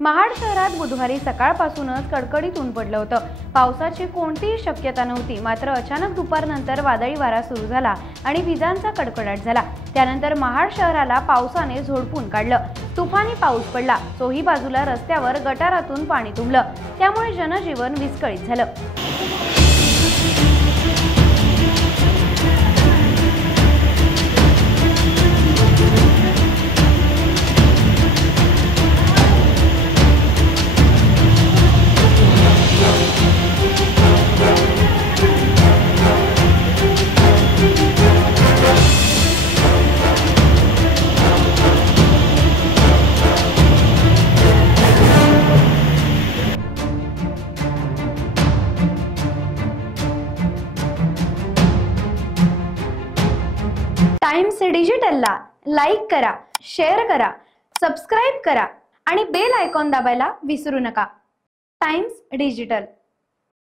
महाड शहरात बुधवारी सकाळपासूनच कडकडीत ऊन पडलं होतं। पावसाची कोणतीही शक्यता नव्हती, मात्र अचानक दुपारनंतर वादळी वारा सुरू झाला आणि विजांचा कडकडाट झाला। त्यानंतर महाड शहराला पावसाने झोडपून काढलं। तुफानी पाऊस पडला। चोही बाजूला रस्त्यावर गटारातून पाणी तुंबलं, त्यामुळे जनजीवन विस्कळीत झालं। टाइम्स डिजिटलला लाईक करा, शेअर करा, सबस्क्राइब करा आणि बेल आयकॉन दाबायला विसरू नका। Times digital.